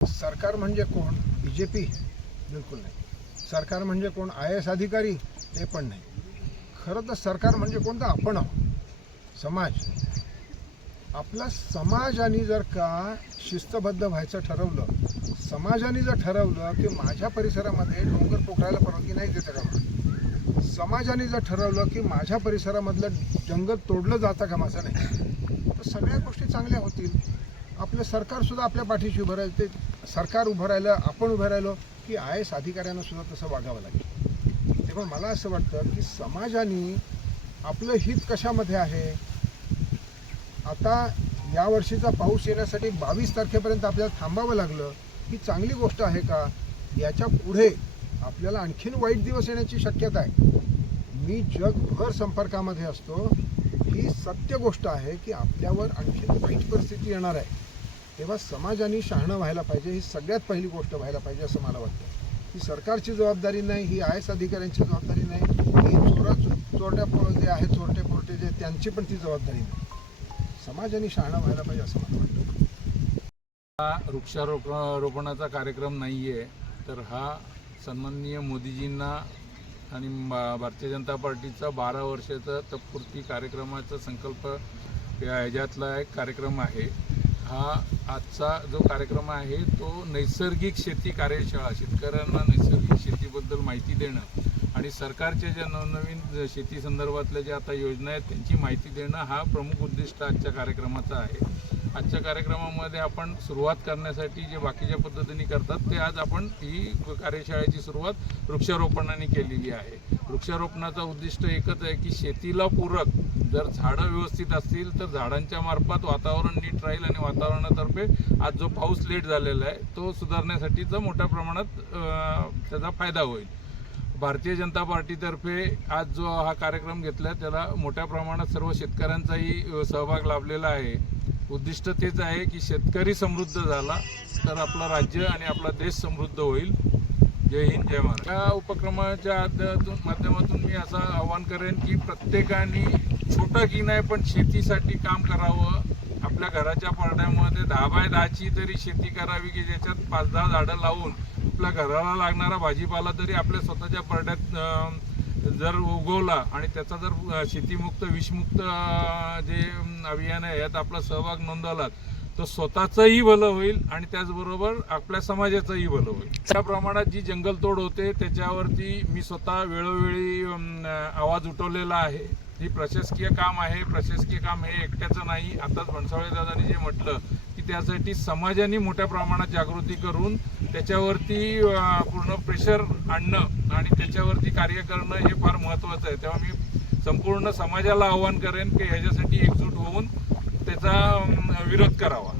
सरकार म्हणजे कोण? बीजेपी? बिलकुल नाही. सरकार म्हणजे कोण? IAS अधिकारी? ते पण नाही. खरं तर सरकार म्हणजे कोण? तर आपण आहोत, समाज. आपला समाजाने जर का शिस्तबद्ध व्हायचं ठरवलं, समाजाने जर ठरवलं की माझ्या परिसरामध्ये डोंगर पोखरायला परवानगी नाही देतं का, समाजाने जर ठरवलं की माझ्या परिसरामधलं जंगल तोडलं जातं का माझं नाही, तर सगळ्या गोष्टी चांगल्या होतील. आपलं सरकारसुद्धा आपल्या पाठीशी उभं राहील. ते सरकार उभं राहिलं, आपण उभं राहिलो की IAS अधिकाऱ्यांना सुद्धा तसं वागावं लागेल. तेव्हा मला असं वाटतं की समाजाने आपलं हित कशामध्ये आहे. आता यावर्षीचा पाऊस येण्यासाठी 22 तारखेपर्यंत आपल्याला थांबावं लागलं, ही चांगली गोष्ट आहे का? याच्या पुढे आपल्याला आणखीन वाईट दिवस येण्याची शक्यता आहे. मी जगभर संपर्कामध्ये असतो. ही सत्य गोष्ट आहे की आपल्यावर आणखीन वाईट परिस्थिती येणार आहे. तेव्हा समाजाने शहाणं व्हायला पाहिजे. ही सगळ्यात पहिली गोष्ट व्हायला पाहिजे असं मला वाटतं. ही सरकारची जबाबदारी नाही, ही IAS अधिकाऱ्यांची जबाबदारी नाही, ही चोरट्या जे आहेत, चोरटे पोरटे जे त्यांची पण ती जबाबदारी नाही. समाजाने शहाणं व्हायला पाहिजे असं मला वाटतं. हा वृक्षारोपणाचा कार्यक्रम नाही आहे, तर हा सन्माननीय मोदीजींना आणि भारतीय जनता पार्टीचा 12 वर्षाचा तत्पूर्ती कार्यक्रमाचा संकल्प ह्याच्यातला एक कार्यक्रम आहे. हा आजचा जो कार्यक्रम आहे तो नैसर्गिक शेती कार्यशाळा, शेतकऱ्यांना नैसर्गिक शेतीबद्दल माहिती देणं आणि सरकारच्या ज्या नवनवीन शेती संदर्भातल्या ज्या आता योजना आहेत त्यांची माहिती देणं हा प्रमुख उद्दिष्ट आजच्या कार्यक्रमाचा आहे. आजच्या कार्यक्रमामध्ये आपण सुरुवात करण्यासाठी जे बाकीच्या पद्धतीने करतात ते आज आपण ही कार्यशाळेची सुरुवात वृक्षारोपणाने केलेली आहे. वृक्षारोपणाचा उद्दिष्ट एकच आहे की शेतीला पूरक जर झाडं व्यवस्थित असतील तर झाडांच्या मार्फत वातावरण नीट राहील आणि वातावरणातर्फे आज जो पाऊस लेट झालेला आहे तो सुधारण्यासाठीचा मोठ्या प्रमाणात त्याचा फायदा होईल. भारतीय जनता पार्टीतर्फे आज जो हा कार्यक्रम घेतला त्याला मोठ्या प्रमाणात सर्व शेतकऱ्यांचाही सहभाग लाभलेला आहे. उद्दिष्ट तेच आहे की शेतकरी समृद्ध झाला तर आपलं राज्य आणि आपला देश समृद्ध होईल. जय हिंद, जय महाराष्ट्र. या उपक्रमाच्या माध्यमातून मी असं आवाहन करेन की प्रत्येकाने छोटं की नाही पण शेतीसाठी काम करावं. आपल्या घराच्या परड्यामध्ये 10 बाय 10ची तरी शेती करावी की ज्याच्यात 5-10 झाडं लावून आपल्या घराला लागणारा भाजीपाला तरी आपल्या स्वतःच्या परड्यात जर उगवला आणि त्याचा जर शेतीमुक्त विषमुक्त जे अभियान आहे यात आपला सहभाग नोंदवला तर स्वतःचंही भलं होईल आणि त्याचबरोबर आपल्या समाजाचंही भलं होईल. त्या प्रमाणात जी जंगलतोड होते त्याच्यावरती मी स्वतः वेळोवेळी आवाज उठवलेला आहे. ही प्रशासकीय काम आहे. प्रशासकीय काम हे एकट्याचं नाही. आताच बनसोडे दादांनी जे म्हटलं की त्यासाठी समाजाने मोठ्या प्रमाणात जागृती करून त्याच्यावरती पूर्ण प्रेशर आणणं आणि त्याच्यावरती कार्य करणं हे फार महत्त्वाचं आहे. तेव्हा मी संपूर्ण समाजाला आवाहन करेन की ह्याच्यासाठी एकजूट होऊन त्याचा विरोध करावा.